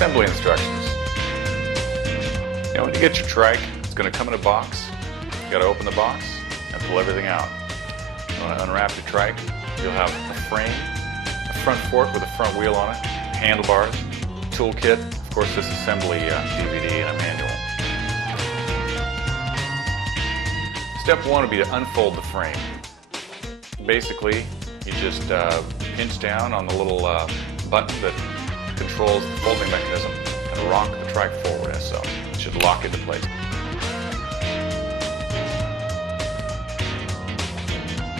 assembly instructions. When you get your trike, it's going to come in a box. You got to open the box and pull everything out. You want to unwrap your trike. You'll have a frame, a front fork with a front wheel on it, handlebars, toolkit, of course this assembly DVD and a manual. Step one would be to unfold the frame. Basically, you just pinch down on the little button that controls the folding mechanism and rock the trike forward as so. It should lock into place.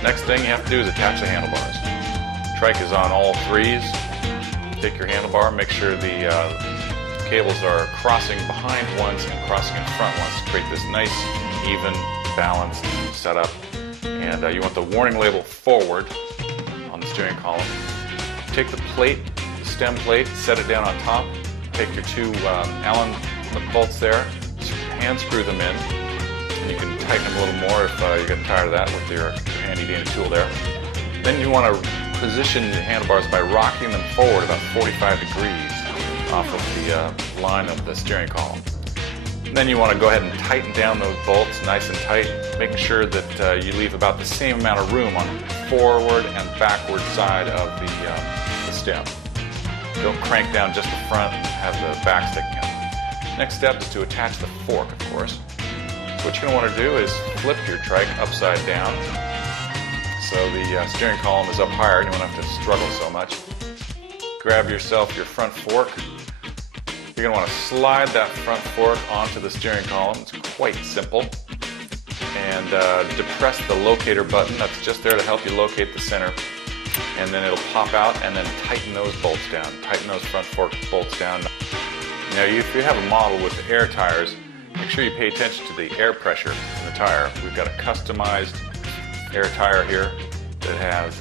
Next thing you have to do is attach the handlebars. Trike is on all threes. Take your handlebar, make sure the cables are crossing behind once and crossing in front once to create this nice, even, balanced setup. And you want the warning label forward on the steering column. Take the plate, the stem plate, set it down on top. Take your two Allen bolts there, hand screw them in. And you can tighten them a little more if you're getting tired of that with your handy dandy tool there. Then you want to position the handlebars by rocking them forward about 45 degrees off of the line of the steering column. And then you want to go ahead and tighten down those bolts nice and tight, making sure that you leave about the same amount of room on the forward and backward side of the stem. Don't crank down just the front and have the back sticking out. Next step is to attach the fork, of course. So what you're going to want to do is flip your trike upside down so the steering column is up higher and you won't have to struggle so much. Grab yourself your front fork. You're going to want to slide that front fork onto the steering column. It's quite simple. And depress the locator button. That's just there to help you locate the center. And then it'll pop out and then tighten those bolts down. Tighten those front fork bolts down. Now if you have a model with air tires, make sure you pay attention to the air pressure in the tire. We've got a customized air tire here that has,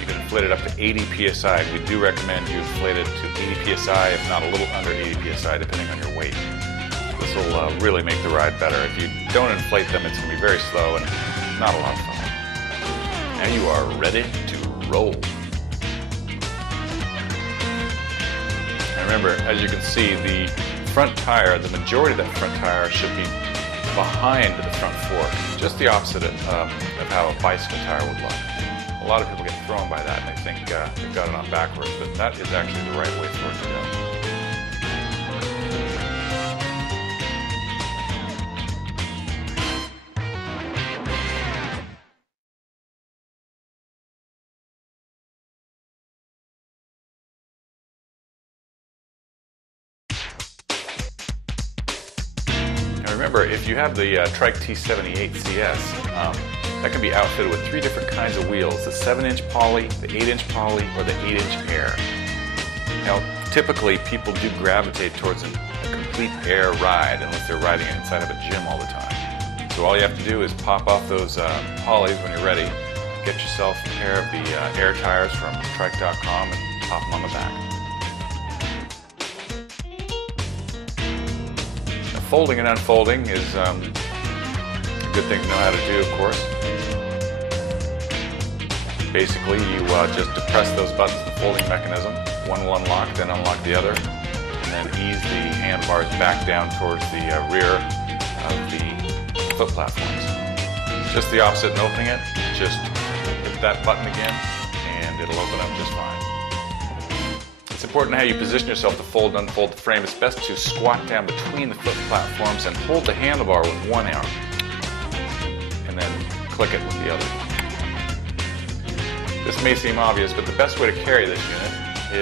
you can inflate it up to 80 psi. We do recommend you inflate it to 80 psi, if not a little under 80 psi, depending on your weight. This will really make the ride better. If you don't inflate them, it's going to be very slow and not a lot of fun. Now you are ready to roll. And remember, as you can see, the front tire, the majority of that front tire should be behind the front fork, just the opposite of how a bicycle tire would look. A lot of people get thrown by that and they think they've got it on backwards, but that is actually the right way for it to go. Remember, if you have the Trike T78 CS, that can be outfitted with 3 different kinds of wheels, the 7-inch poly, the 8-inch poly, or the 8-inch air. Now, typically people do gravitate towards a complete air ride unless they're riding inside of a gym all the time. So all you have to do is pop off those polys when you're ready, get yourself a pair of the air tires from Trike.com and pop them on the back. Folding and unfolding is a good thing to know how to do, of course. Basically, you just depress those buttons, the folding mechanism. One will unlock, then unlock the other, and then ease the handlebars back down towards the rear of the foot platforms. Just the opposite in opening it. Just hit that button again, and it'll open up just fine. It's important how you position yourself to fold and unfold the frame. It's best to squat down between the foot platforms and hold the handlebar with one arm, and then click it with the other. This may seem obvious, but the best way to carry this unit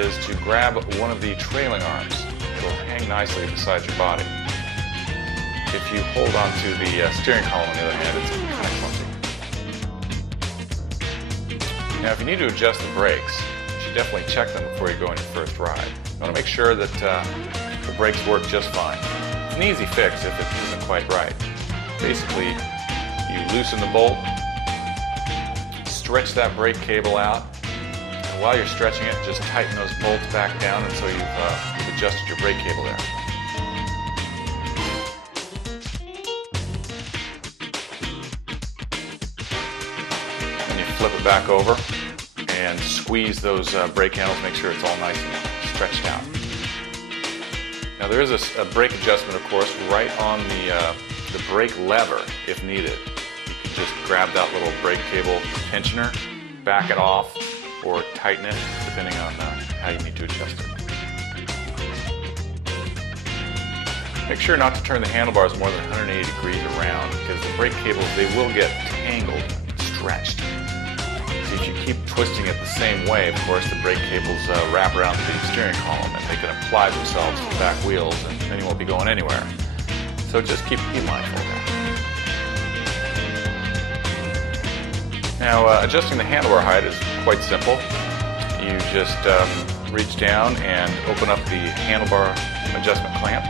is to grab one of the trailing arms. It'll hang nicely beside your body. If you hold on to the steering column, on the other hand, it's kind of clumsy. Now, if you need to adjust the brakes, definitely check them before you go on your first ride. You want to make sure that the brakes work just fine. It's an easy fix if it isn't quite right. Basically, you loosen the bolt, stretch that brake cable out, and while you're stretching it, just tighten those bolts back down until you've adjusted your brake cable there. Then you flip it back over and squeeze those brake handles, make sure it's all nice and stretched out. Now there is a brake adjustment, of course, right on the brake lever if needed. You can just grab that little brake cable tensioner, back it off, or tighten it, depending on how you need to adjust it. Make sure not to turn the handlebars more than 180 degrees around, because the brake cables, they will get tangled and stretched. So if you keep twisting it the same way, of course, the brake cables wrap around the steering column and they can apply themselves to the back wheels, and then you won't be going anywhere. So just be mindful of that. Now, adjusting the handlebar height is quite simple. You just reach down and open up the handlebar adjustment clamp.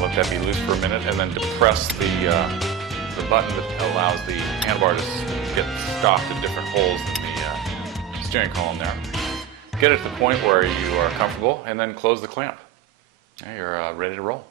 Let that be loose for a minute, and then depress the button that allows the handlebar to get stopped in different holes in the steering column there. Get it to the point where you are comfortable, and then close the clamp. Now you're ready to roll.